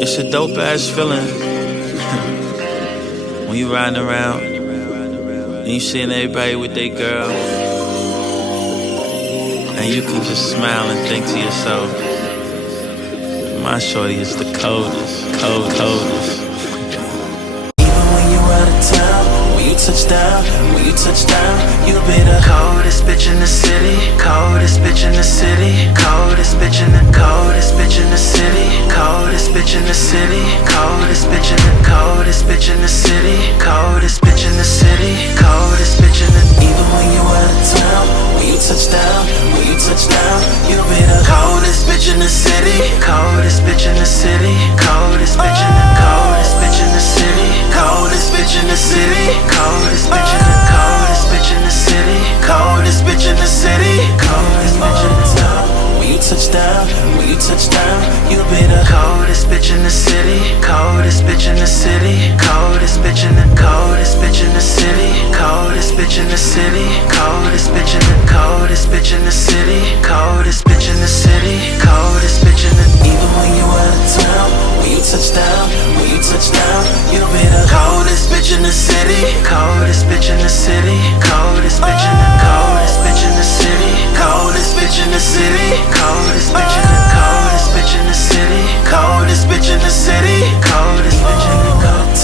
It's a dope ass feeling when you riding around and you seeing everybody with their girl, and you can just smile and think to yourself, my shorty is the coldest. Even when you out of town, when you touch down, you'll be the coldest bitch in the city, coldest bitch in the city, coldest bitch in the city, coldest bitch in the city, coldest bitch in the city, coldest bitch in the city, coldest bitch in the city, coldest bitch in the. Even when you out of town, when you touch down, you'll be the coldest bitch in the city, coldest bitch in the city, coldest bitch in the city, coldest bitch in the city, coldest bitch in the city, coldest bitch in the city, coldest bitch in the top. When you touch down, you'll be the coldest bitch in the city, coldest bitch in the city, coldest bitch in the city, coldest bitch in the city, coldest bitch in the city, coldest bitch in the city, coldest bitch in the city, coldest bitch in the. Even when you out of town, when you touch down, you'll be the coldest bitch in the city, coldest bitch in the city, coldest bitch in the city, coldest bitch in the city, coldest bitch in the city, coldest bitch in the city, coldest bitch in the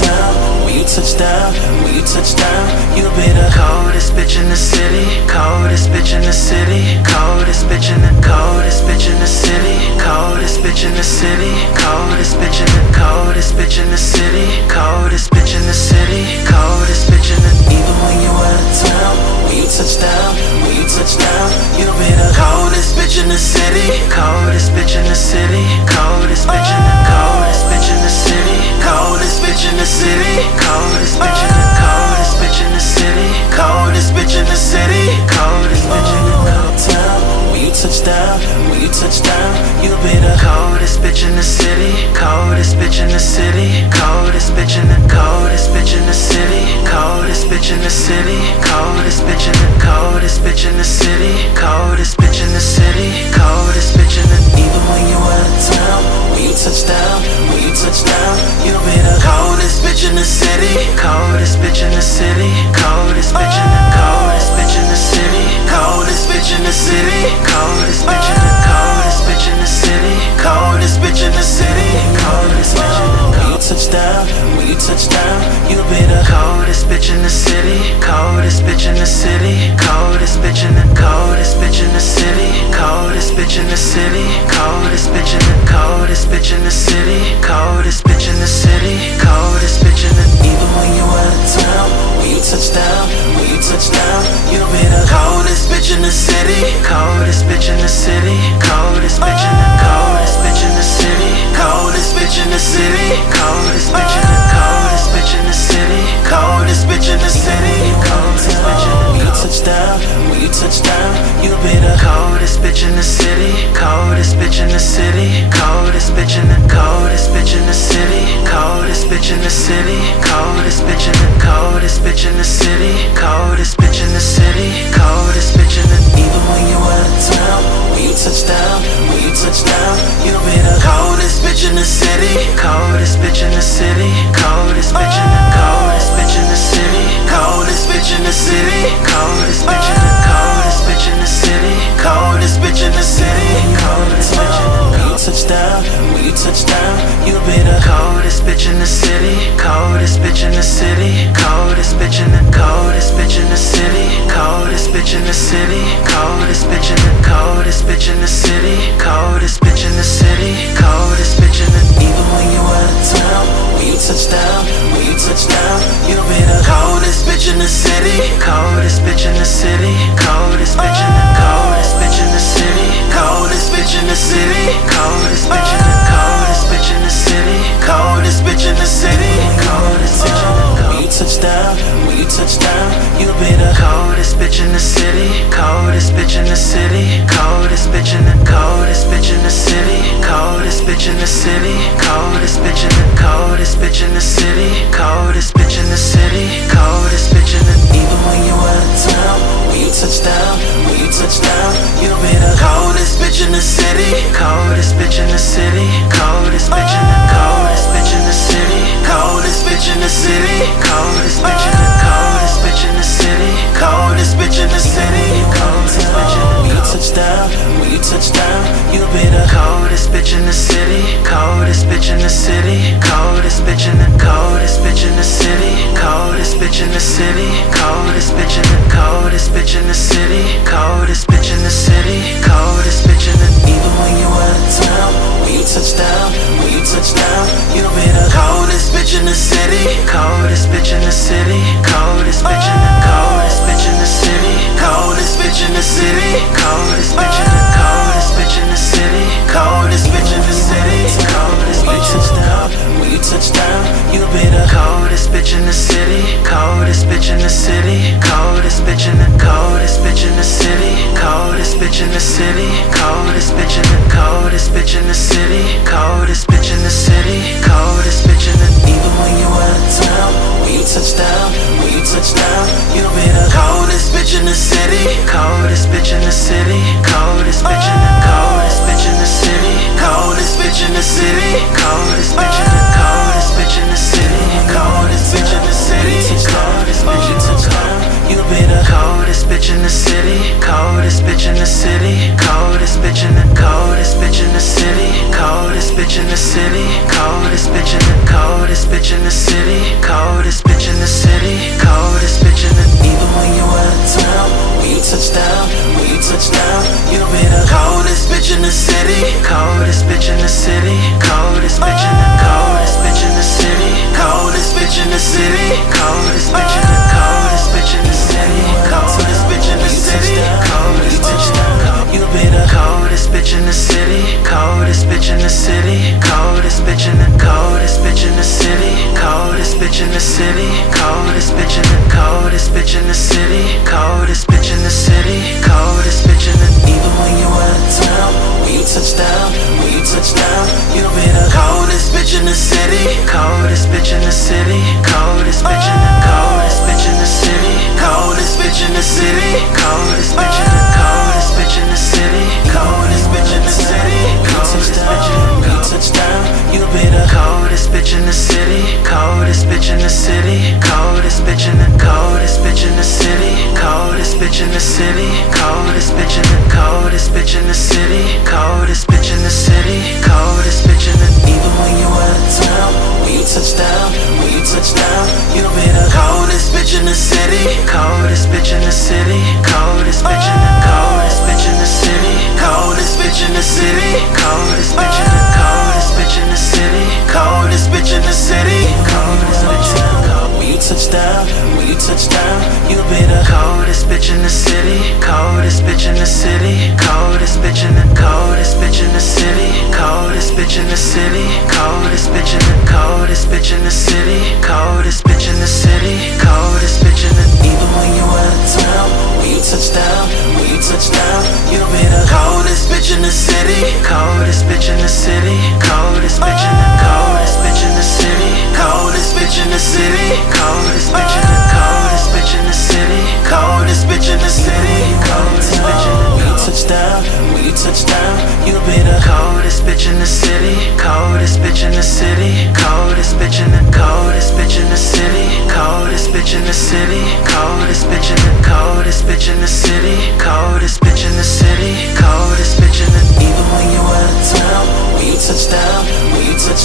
town. When you touch down, you'll be the coldest bitch in the city, coldest bitch in the city, coldest bitch in the city, coldest bitch in the city, coldest bitch in the city, coldest bitch in the city, coldest bitch in the city, coldest bitch in the. Even when you out of town, when you touch down, you'll be the coldest bitch in the city, coldest bitch in the city, coldest bitch in the city, coldest bitch in the city, coldest bitch in the city, coldest bitch in the city, coldest bitch in the town. When you touch down, you'll be the coldest bitch in the city, coldest bitch in the city, coldest bitch in the city, coldest bitch in the city, coldest bitch in the city, coldest bitch in the city, coldest bitch in the city, coldest bitch in the. Even when you out of town, when you touch down, you'll be the coldest bitch in the city, coldest bitch in the city, coldest bitch in the city, coldest bitch in the city, coldest bitch in the city, coldest bitch in the city, coldest bitch in the. When you touch down, you'll be the coldest bitch in the city, coldest bitch in the city, coldest bitch in the city, coldest bitch in the city, coldest bitch in the city, coldest bitch in the city, coldest bitch in the city, coldest bitch in the. Even when you out of town, when you touch down, you'll be the coldest bitch in the city, coldest bitch in the city, coldest bitch in the city, coldest bitch in the city, coldest bitch in the city, coldest bitch in the city, coldest bitch in the. When you touch down, you'll be the coldest bitch in the city, coldest bitch in the city, coldest bitch in the city, coldest bitch in the city, coldest bitch in the city, coldest bitch in the city, coldest bitch in the city, coldest bitch in the. Even when you out of town, when you touch down, you'll be the coldest bitch in the city, coldest bitch in the city, coldest bitch in the city, coldest bitch in the city, coldest bitch in the city, coldest bitch in the city, coldest bitch in the. When you touch down, you'll be the coldest bitch in the city, coldest bitch in the city, coldest bitch in the city, coldest bitch in the city, coldest bitch in the city, coldest bitch in the city, coldest bitch in the city, coldest bitch in the. Even when you out of town, when you touch down, you'll be the coldest bitch in the city, coldest bitch in the city, coldest bitch in the city, coldest bitch in the city, coldest bitch in the city, coldest bitch in the city, coldest bitch in the. When you touch down, you'll be the coldest bitch in the city, coldest bitch in the city, coldest bitch in the city, coldest bitch in the city, coldest bitch in the city, coldest bitch in the city, coldest bitch in the city, coldest bitch in the. Even when you out of town, when you touch down, you'll be the coldest bitch in the city, coldest bitch in the city. bitch in the city, coldest bitch in the city, coldest bitch in the coldest bitch in the city, coldest bitch in the city, coldest bitch in the coldest bitch in the city, coldest bitch in the city, coldest bitch in the. Even when you out of town, when you touch down, when you touch down, you'll be the coldest bitch in the city, coldest bitch in the city, coldest bitch in the coldest bitch in the city, coldest bitch in the city, coldest bitch in the coldest bitch in the city, coldest bitch in the city, coldest bitch in the down. When you touch down, you'll be the coldest bitch in the city, coldest bitch in the city, coldest bitch in the coldest bitch in the city, coldest bitch in the city, coldest bitch in the coldest bitch in the city, coldest bitch in the city, coldest bitch in the. Even when you out of town, when you touch down, when you touch down, you'll be the coldest bitch in the city, coldest bitch in the city, coldest bitch in the coldest bitch in the city, coldest bitch in the city, coldest bitch in the coldest bitch in the city, coldest bitch in the city, coldest bitch in the town. You'll be the coldest bitch in the city, coldest bitch in the city, coldest bitch in the coldest bitch in the city, coldest bitch in the city, coldest bitch in the coldest bitch in the city, coldest bitch in the city, coldest bitch in the. Even when you out of town, when you touch down, when you touch down, you'll be the coldest bitch in the city, coldest bitch in the city, coldest bitch in the coldest bitch in the city, coldest bitch in the city, coldest bitch in the coldest bitch in the city, coldest bitch in the city, coldest touch down. You'll be the coldest bitch in the city, coldest bitch in the city, coldest bitch in the coldest bitch in the city, coldest bitch in the city, coldest bitch in the coldest bitch in the city, coldest bitch in the city, coldest bitch in the. Even when you out of town, when you touch down, when you touch down, you'll be the coldest bitch in the city, coldest bitch in the city, coldest bitch in the coldest bitch in the city, coldest bitch in the city, coldest bitch in the coldest bitch in the city, coldest bitch in the city, coldest bitch in the. When you touch down, you'll be the coldest bitch in the city, coldest bitch in the city, coldest bitch in the coldest bitch in the city, coldest bitch in the city, coldest bitch in the coldest bitch in the city, coldest bitch in the city, coldest bitch in the. Even when you out of town, when you touch down, when you touch down, you'll be the coldest bitch in the city, coldest bitch in the city, coldest bitch in the coldest bitch in the city, coldest bitch in the city, coldest bitch in the coldest bitch in the city, coldest bitch in the city, coldest bitch in the. When you touch down, when you touch down, you'll be the coldest bitch in the city, coldest bitch in the city, coldest bitch in the coldest bitch in the city, coldest bitch in the city, coldest bitch in the coldest bitch in the city, coldest bitch in the city, coldest bitch in the. Even when you out of town, when you touch down, when you touch down, you'll be the coldest bitch in the city, coldest bitch in the city, coldest bitch in the coldest bitch in the city, coldest bitch in the city, coldest bitch in the coldest bitch in the city, coldest bitch in the city, coldest bitch in the. When you touch down, when you touch down, you'll be the coldest bitch in the city, coldest bitch in the city, coldest bitch in the coldest bitch in the city, coldest bitch in the city, coldest bitch in the coldest bitch in the city, coldest bitch in the city, coldest bitch in the. Even when you out of town, when you touch down, when you touch